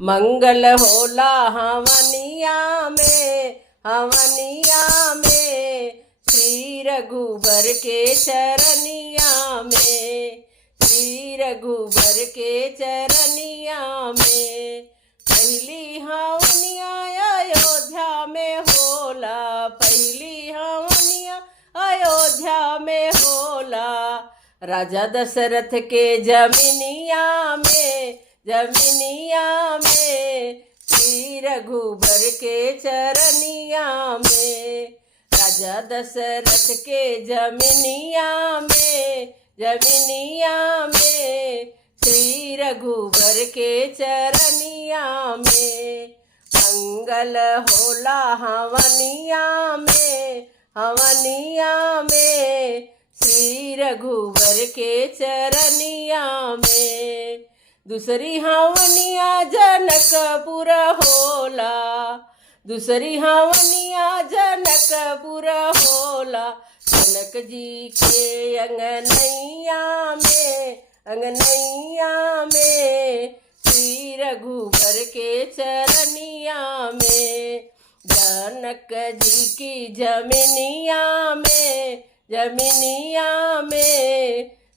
मंगल होला हवनिया में श्री रघुबर के चरनिया में, श्री रघुबर के चरनिया में। पहली हवनिया अयोध्या में होला, पहली हवनिया अयोध्या में होला। राजा दशरथ के जमीनिया में, जमीनिया में श्री रघुबर के चरनिया में। राजा दशरथ के जमीनिया में, जमीनिया में श्री रघुबर के चरनिया में। मंगल होला हवनिया में श्री रघुबर के चरनिया में। दूसरी हवनिया जनकपुर होला, दूसरी हवनिया जनकपुर होला। जनक जी के अंगनैया में श्री रघुबर के चरनिया में। जनक जी की जमीनिया में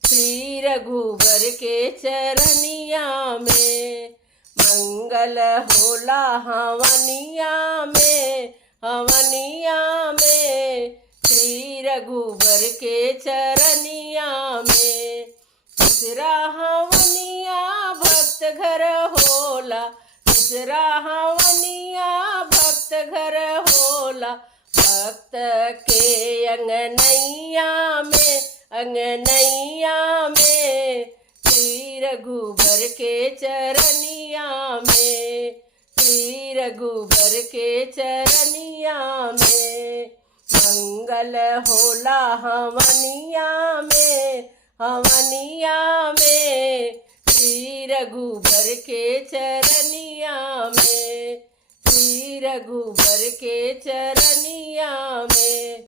श्री रघुबर के चरनिया में। मंगल होला हवनिया में श्री रघुबर के चरनिया में। तीसरा हवनिया भक्त घर होला, तीसरा हवनिया भक्त घर होला। भक्त के अंगनैया में श्री रघुबर के चरनिया में, श्री रघुबर के चरनिया में। मंगल होला हवनिया में श्री रघुबर के चरनिया में, श्री रघुबर के चरनिया में।